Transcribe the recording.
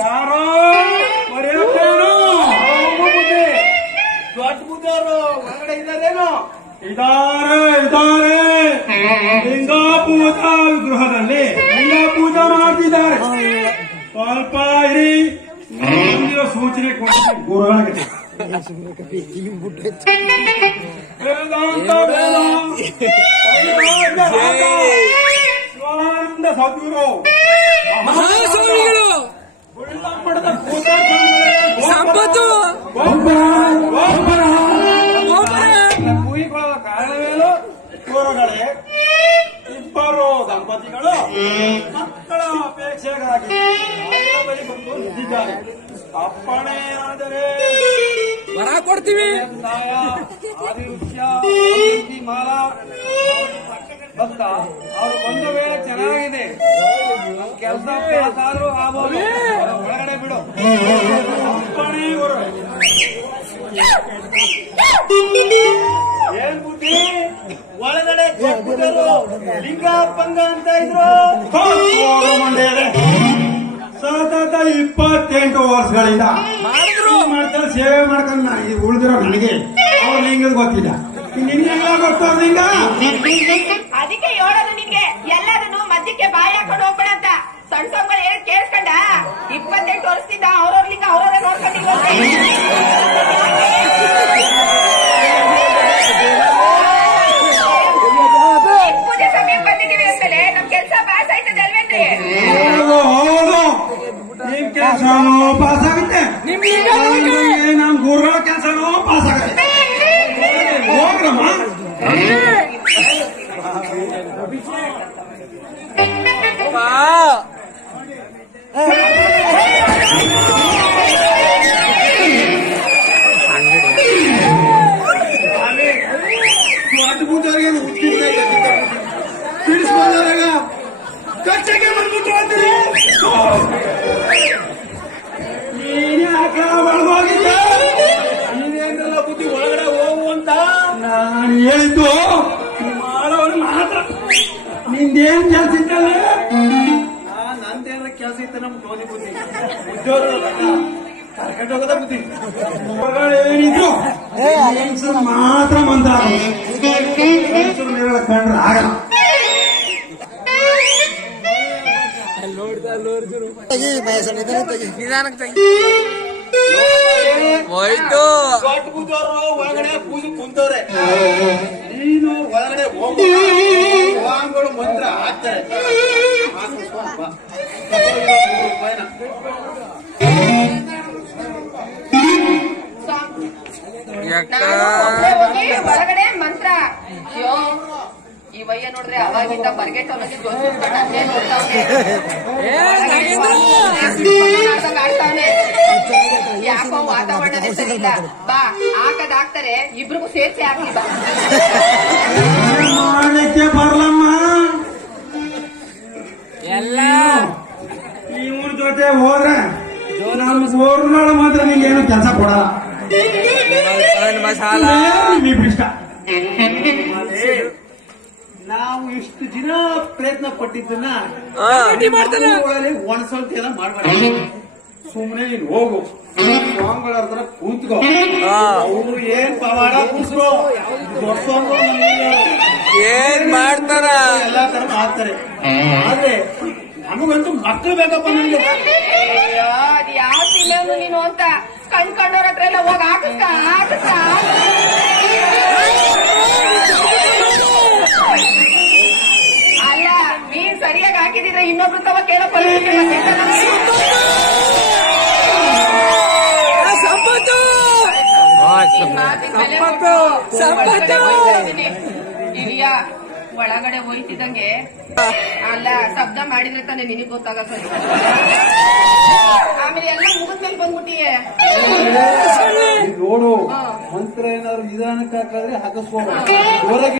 ಯಾರೋ ಮರೆಯಪ್ಪೇನು ದೊಡ್ಡ ಬುದ್ಧರು ಹೊರಗಡೆ ಇದ್ದಾರೇನು? ಇದ್ದಾರೆ ಲಿಂಗ ಪೂಜಾ ವಿಗ್ರಹದಲ್ಲಿ ಲಿಂಗ ಪೂಜಾ ಮಾಡ್ತಿದ್ದಾರೆ. ಸ್ವಲ್ಪ ಇರಿ, ಸೂಚನೆ ಕೊಡ್ತೀನಿ ಗುರುಗಳಿಗೆ. ಸದ್ಗುರು ಮಹಾಸ್ವಾಮಿಗಳು ಉಳ್ಳಂಬಡದ ಸಂಪತ್ತು ಕೂಗಿಕೊಳ್ಳದ ಕಾರಣವೇನು? ಗುರುಗಳೇ, ಇಬ್ಬರು ದಂಪತಿಗಳು ಮಕ್ಕಳ ಅಪೇಕ್ಷೆಗಾಗಿ ಬಳಿ ಬಂದು ನಿಂತಿದ್ದಾರೆ. ಅಪ್ಪಣೆ ಆದರೆ ವರ ಕೊಡ್ತೀವಿ. ಮಾಲಾ ಭಕ್ತ ಅವರು ಒಂದು ವೇಳೆ ಚೆನ್ನಾಗಿದೆ, ಕೆಲಸ ಪಾಸ್ ಆದ್ರೂ ಆಗ್ಬೋದು, ಒಳಗಡೆ ಬಿಡು. ಅಪ್ಪಣೆ ಗುರು. ಏನ್ ಬುದ್ಧಿ? ಒಳಗಡೆ ಲಿಂಗ ಪಂಗ ಅಂತ ಇದ್ರು. ಸತತ 28 ವರ್ಷಗಳಿಂದ ಮಾಡ್ತಾರೆ, ಸೇವೆ ಮಾಡ್ಕೊಂಡ ಉಳಿದಿರೋ ನನಗೆ ಅವ್ರ ಲಿಂಗದ ಗೊತ್ತಿಲ್ಲ. ನಿನ್ಗೆಲ್ಲ ಗೊತ್ತ ಲಿಂಗ? ಅದಕ್ಕೆ ಹೇಳೋದು ನಿನ್ಗೆ ಎಲ್ಲದನ್ನು ಮಧ್ಯಕ್ಕೆ ಬಾಯಿ ಹಾಕೊಂಡು ಹೋಗ್ಬೇಡ ಅಂತ. ಸಣ್ಣ ಸಣ್ಣಗಳು ಹೇಳಿ ಕೇಳಿಸ್ಕೊಂಡ? 28 ವರ್ಷದಿಂದ ಅವ್ರವ್ರ ಲಿಂಗ ಅವ್ರವ್ರೇ ನೋಡ್ಕೊಂಡಿಲ್ವ? ಪೂಜೆ ಸಮಯ ಬಂದಿದ್ದೀವಿ ಅಂದ್ಮೇಲೆ ನಮ್ ಕೆಲ್ಸ ಪಾಸ್ ಆಯ್ತದೆ ಅಲ್ವೇನ್ರಿ? ಹೌದು, ನಿಮ್ ಕೆಲಸನೂ ಪಾಸ್ ಆಗುತ್ತೆ, ನಮ್ ಗುರುಗಳ ಕೆಲಸನೂ ಪಾಸ್ ಆಗುತ್ತೆ. ಹೋಗ್ರಮ್ಮ. ತಿಳಿಸ್ಕೊಂಡಾಗ ಕಚ್ಚಕ್ಕೆ ಬಂದ್ಬಿಟ್ಟು ಅಂತೀರಿ. ನೀನ್ ಯಾಕೆ ಒಳಗೋಗಿದ್ದೆ? ನೀನೇನಲ್ಲ ಬುದ್ಧಿ ಒಳಗಡೆ ಹೋಗು ಅಂತ ನಾನು ಹೇಳಿದ್ದು. ಮಾಡೋರು ಮಾತ್ರ. ನಿಂದೇನ್ ಕೆಲಸ ಇತ್ತಲ್ಲ? ನಂದೇನ ಕೆಲಸ ಇತ್ತು. ನಮ್ ಟೋನಿ ಬುದ್ಧಿ ಉದ್ಯೋಗ ಕರ್ಕೊಂಡು ಹೋಗೋದ ಬುದ್ಧಿ. ಹೊರಗಡೆ ಏನಿದ್ರು ಹೆಂಗಸರು ಮಾತ್ರ ಮಂತ್ರ. ಹೆಂಗಸರು ಮೇಲೆ ಕಂಡ್ರೆ ಆಗಲ್ಲ. ಹೋಯ್ತು. ದೊಡ್ಡ ಬುದ್ಧವರು ಒಳಗಡೆ ಪೂಜೆ ಕುಂತವ್ರೆ. ನೀನು ಒಳಗಡೆ ಹೋಗು, ಸ್ವಾಮಿಗಳು ಮಂತ್ರ ಹಾಕ್ತಾರೆ. ಒಳಗಡೆ ಮಂತ್ರ. ಅಯ್ಯೋ, ಈ ವಯ್ಯ ನೋಡ್ರೆ ಅವಾಗಿಂದ ಬರ್ಗೆಟ್ಟವನಿಗೆ ಆಡ್ತಾವನೆ. ಯಾಕೋ ವಾತಾವರಣನೇ ಸರಿ ಇಲ್ಲ. ಬಾ, ಹಾಕದಾಕ್ತಾರೆ, ಇಬ್ರಿಗೂ ಸೇರ್ಸಿ ಹಾಕ್ಲಿ ಬಾ. ಮಾಡಕ್ಕೆ ಬರ್ಲಮ್ಮ. ಎಲ್ಲ ಇವನ ಜೊತೆ ಹೋದ್ರೆ ನಮ್ಮ ಗೋರ್ನಾಳ ಮಾತ್ರ ನಿಂಗೇನು ಕೆಲಸ ಕೊಡಲ್ಲ. ಮಸಾಲ ಇಷ್ಟ. ನಾವು ಇಷ್ಟು ದಿನ ಪ್ರಯತ್ನ ಪಟ್ಟಿದ್ದನ್ನ ಒಣಸಂತೆಲ್ಲ ಮಾಡ್ಬೇಡ. ಸುಮ್ನೆ ನೀನ್ ಹೋಗು, ಸ್ವಾಮಿಗಳ ಹತ್ರ ಕೂತ್ಕೋ. ಅವ್ರು ಏನ್ ಪವಾಡ ಕೂಸ್ರು, ದೊಡ್ಡ ಸ್ವಾಮಿಗಳು ಏನ್ ಮಾಡ್ತಾರ? ಎಲ್ಲಾ ತರ ಮಾಡ್ತಾರೆ. ಆದ್ರೆ ನಮಗಂತೂ ಮಕ್ಕಳು ಬೇಕಪ್ಪ. ನನಗೆ ಅದ್ ಯಾವ ತಿಂಗಳು ನೀನು ಅಂತ ಕಂಡ್ಕೊಂಡವ್ರ ಹತ್ರ ಎಲ್ಲ ಹೋಗಿ ಹಾಕಿಸ್ಕ. ಅಲ್ಲ, ನೀನ್ ಸರಿಯಾಗಿ ಹಾಕಿದಿದ್ರೆ ಇನ್ನೊಬ್ರು ತವ ಕೇಳೋ ಪರಿಸ್ಥಿತಿ ಹಿರಿಯಾ. ಒಳಗಡೆ ಹೋಯ್ತಿದಂಗೆ ಅಲ್ಲ ಶಬ್ದ ಮಾಡಿದ್ರೆ ತಾನೆ ನಿನಗ್ ಗೊತ್ತಾಗ ಸರಿ. ಆಮೇಲೆ ಎಲ್ಲ ಮುಗಿದ್ಮೇಲೆ ಬಂದ್ಬಿಟ್ಟಿಯೇ ನೋಡು. ಮಂತ್ರ ಏನಾದ್ರು ನಿಧಾನಕ್ಕೆ ಹಾಕಿದ್ರೆ ಹಾಕಿಸ್ಬೋದು.